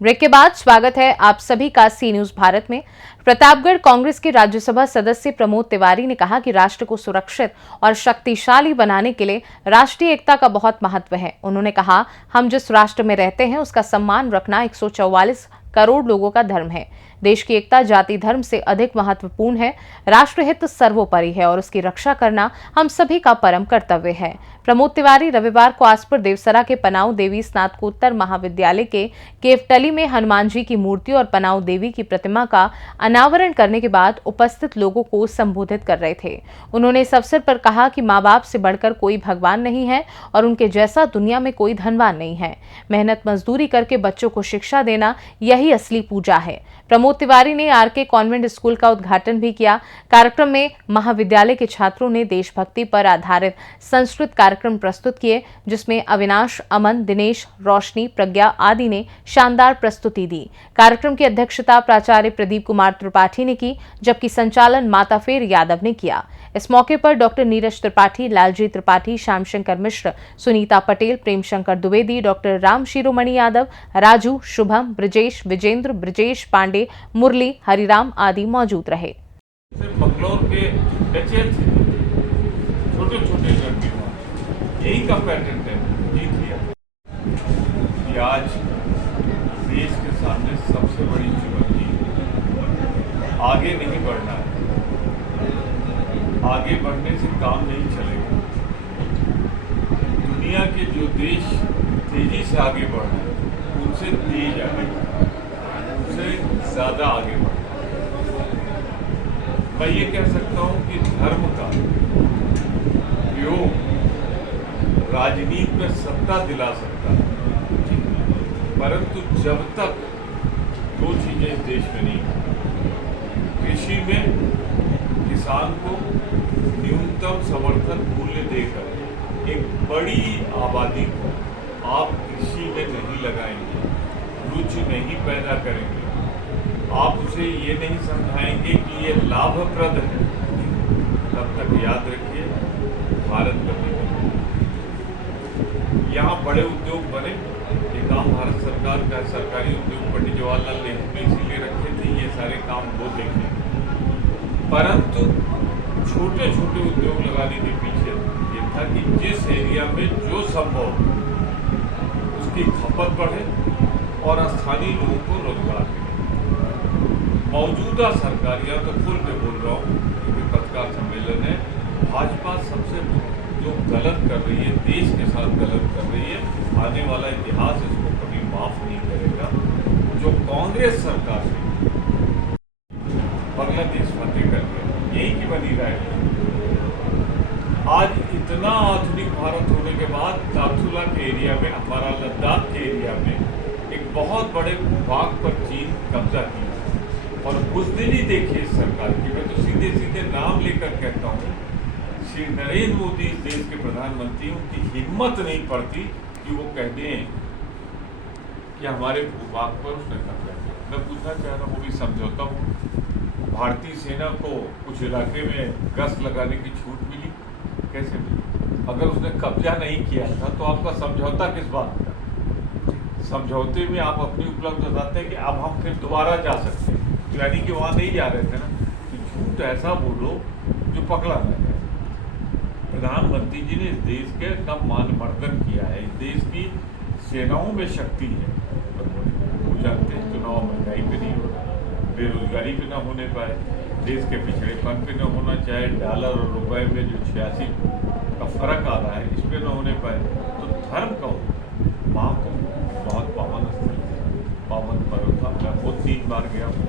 Break के बाद स्वागत है आप सभी का सी न्यूज भारत में। प्रतापगढ़ कांग्रेस के राज्यसभा सदस्य प्रमोद तिवारी ने कहा कि राष्ट्र को सुरक्षित और शक्तिशाली बनाने के लिए राष्ट्रीय एकता का बहुत महत्व है। उन्होंने कहा, हम जिस राष्ट्र में रहते हैं उसका सम्मान रखना 144 करोड़ लोगों का धर्म है। देश की एकता जाति धर्म से अधिक महत्वपूर्ण है। राष्ट्रहित सर्वोपरि है और उसकी रक्षा करना हम सभी का परम कर्तव्य है। प्रमोद तिवारी रविवार को आसपुर देवसरा के पनाऊ देवी स्नातकोत्तर महाविद्यालय के केवटली में हनुमान जी की मूर्ति और पनाऊ देवी की प्रतिमा का अनावरण करने के बाद उपस्थित लोगों को संबोधित कर रहे थे। उन्होंने इस अवसर पर कहा कि माँ बाप से बढ़कर कोई भगवान नहीं है और उनके जैसा दुनिया में कोई धनवान नहीं है। मेहनत मजदूरी करके बच्चों को शिक्षा देना यही असली पूजा है। प्रमोद तिवारी ने आरके कॉन्वेंट स्कूल का उद्घाटन भी किया। कार्यक्रम में महाविद्यालय के छात्रों ने देशभक्ति पर आधारित संस्कृत कार्यक्रम प्रस्तुत किए, जिसमें अविनाश, अमन, दिनेश, रोशनी, प्रज्ञा आदि ने शानदार प्रस्तुति दी। कार्यक्रम की अध्यक्षता प्राचार्य प्रदीप कुमार त्रिपाठी ने की, जबकि संचालन माताफेर यादव ने किया। इस मौके पर डॉक्टर नीरज त्रिपाठी, लालजी त्रिपाठी, श्यामशंकर मिश्र, सुनीता पटेल, प्रेमशंकर द्विवेदी, डॉक्टर राम शिरोमणि यादव, राजू, शुभम, ब्रजेश, विजेंद्र, ब्रजेश पांडे, मुरली, हरिराम आदि मौजूद रहे। बंगलौर के छोटे-छोटे लड़के यही का पैटर्न है, जीत लिया। कि आज देश के सामने सबसे बड़ी चुनौती आगे नहीं बढ़ना है। आगे बढ़ने से काम नहीं चलेगा। दुनिया के जो देश तेजी से आगे बढ़ रहे हैं उनसे तेज आगे उनसे ज़्यादा आगे बढ़ना। मैं ये कह सकता हूँ कि धर्म का प्रयोग राजनीति में सत्ता दिला सकता है, परंतु जब तक दो चीजें इस देश में नहीं, कृषि में किसान को न्यूनतम समर्थन मूल्य देकर एक बड़ी आबादी को आप कृषि में नहीं लगाएंगे, रुचि नहीं पैदा करेंगे, आप उसे ये नहीं समझाएंगे कि ये लाभप्रद है, तब तक याद रखिए भारत कभी नहीं। यहाँ बड़े उद्योग बने, ये काम भारत सरकार का सरकारी उद्योग पंडित जवाहरलाल नेहरू ने इसीलिए रखे थे, ये सारे काम वो देखें, परंतु छोटे छोटे उद्योग लगाने के पीछे ये था कि जिस एरिया में जो संभव उसकी खपत बढ़े और स्थानीय लोगों को रोजगार मिले। मौजूदा सरकार, या तो खुल के बोल रहा हूँ क्योंकि पत्रकार सम्मेलन है, भाजपा सबसे जो गलत कर रही है, देश के साथ गलत कर रही है, आने वाला इतिहास इसको कभी माफ नहीं करेगा। जो कांग्रेस सरकार ने बांग्लादेश फतेह कर दिया, यही की बनी रहा है। आज इतना आधुनिक भारत होने के बाद धारचूला के एरिया में, हमारा लद्दाख के एरिया में एक बहुत बड़े भूभाग पर चीन कब्जा किया और बुज़दिली देखिए इस सरकार की। मैं तो सीधे सीधे नाम लेकर कहता हूँ, श्री नरेंद्र मोदी इस देश के प्रधानमंत्री, उनकी हिम्मत नहीं पड़ती कि वो कह दें कि हमारे भूभाग पर उसने कब्जा किया। मैं पूछना चाह रहा हूँ, वो भी समझौता हो, भारतीय सेना को कुछ इलाके में गश्त लगाने की छूट मिली, कैसे मिली? अगर उसने कब्जा नहीं किया था तो आपका समझौता किस बात का? समझौते में आप अपनी उपलब्ध बताते हैं कि अब हम फिर दोबारा जा सकते हैं, यानी कि वहाँ नहीं जा रहे थे ना, तो झूठ ऐसा बोलो जो पकड़ा न जाए। प्रधानमंत्री जी ने इस देश के कम मान मर्दन किया है, इस देश की सेनाओं में शक्ति है। वो जानते हैं चुनाव महंगाई पे नहीं हो रहा, बेरोजगारी पे ना होने पाए, देश के पिछड़ेपन पे न होना चाहे, डॉलर और रुपए में जो 86 का फर्क आ रहा है इस पे न होने पाए, तो धर्म का महाकुंभ बहुत पावन स्थल है, पावन पर्व था। मैं खुद 3 बार गया हूँ,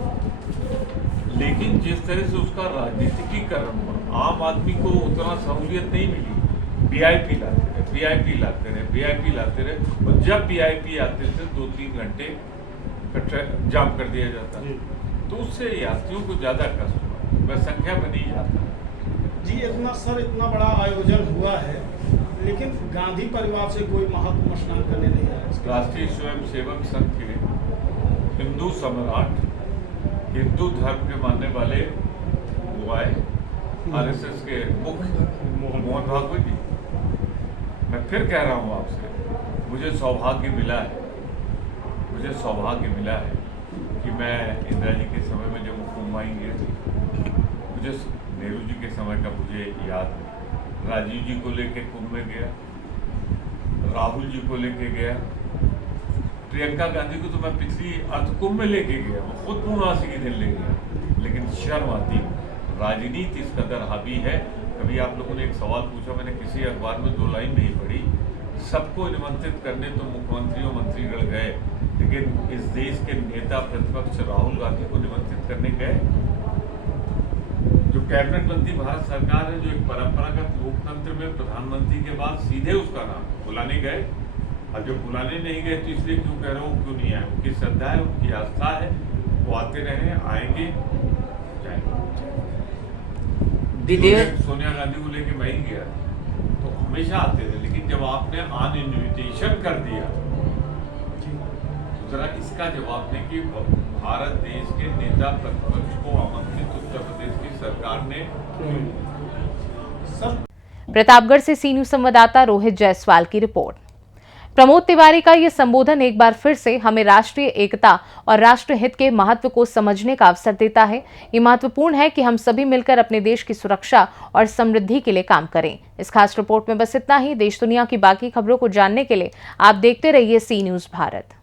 लेकिन जिस तरह से उसका राजनीतिकीकरण हुआ, आम आदमी को उतना सहूलियत नहीं मिली। वीआईपी लाते रहे, वीआईपी लाते रहे, वीआईपी लाते रहे, और जब वीआईपी आते थे 2-3 घंटे जाम कर दिया जाता, तो उससे यात्रियों को ज़्यादा कष्ट हुआ। मैं संख्या में नहीं जाता जी। इतना बड़ा आयोजन हुआ है, लेकिन गांधी परिवार से कोई महात्मा स्नान करने नहीं आया। राष्ट्रीय स्वयंसेवक संघ के हिंदू सम्राट, हिंदू धर्म के मानने वाले वो आए, आरएसएस के मुख्य मोहन भागवत जी। मैं फिर कह रहा हूँ आपसे, मुझे सौभाग्य मिला है, मुझे सौभाग्य मिला है कि मैं इंदिरा जी के समय में जब वो कुंभ आई गए थे, मुझे नेहरू जी के समय का मुझे याद है। राजीव जी को लेके कुंभ में गया, राहुल जी को लेके गया, प्रियंका गांधी को तो मैं पिछली अर्धकुंभ में लेके गया, वो खुद पूर्णवासी के दिन ले गया। लेकिन शर्म आती, राजनीति इस कदर हावी है। कभी आप लोगों ने एक सवाल पूछा, मैंने किसी अखबार में 2 लाइन नहीं पढ़ी। सबको निमंत्रित करने तो मुख्यमंत्री और मंत्रीगण गए, लेकिन इस देश के नेता प्रतिपक्ष राहुल गांधी को निमंत्रित करने गए? जो कैबिनेट मंत्री भारत सरकार है, जो एक परंपरागत लोकतंत्र में प्रधानमंत्री के बाद सीधे उसका नाम बुलाने गए, और जो बुलाने नहीं गए तो इसलिए क्यों कह रहा हूँ, क्यों नहीं आए? उनकी श्रद्धा है, उनकी आस्था है, वो आते रहे, आएंगे, जाएंगे। सोनिया गांधी को लेके मैं ही गया तो हमेशा आते थे, लेकिन जब आपने ऑन इन्विटेशन कर दिया तो जरा इसका जवाब दें कि भारत देश के नेता प्रतिपक्ष को आमंत्रित उत्तर प्रदेश की सरकार ने क्यों? प्रतापगढ़ से सी न्यूज संवाददाता रोहित जायसवाल की रिपोर्ट। प्रमोद तिवारी का यह संबोधन एक बार फिर से हमें राष्ट्रीय एकता और राष्ट्र हित के महत्व को समझने का अवसर देता है। ये महत्वपूर्ण है कि हम सभी मिलकर अपने देश की सुरक्षा और समृद्धि के लिए काम करें। इस खास रिपोर्ट में बस इतना ही। देश दुनिया की बाकी खबरों को जानने के लिए आप देखते रहिए सी न्यूज भारत।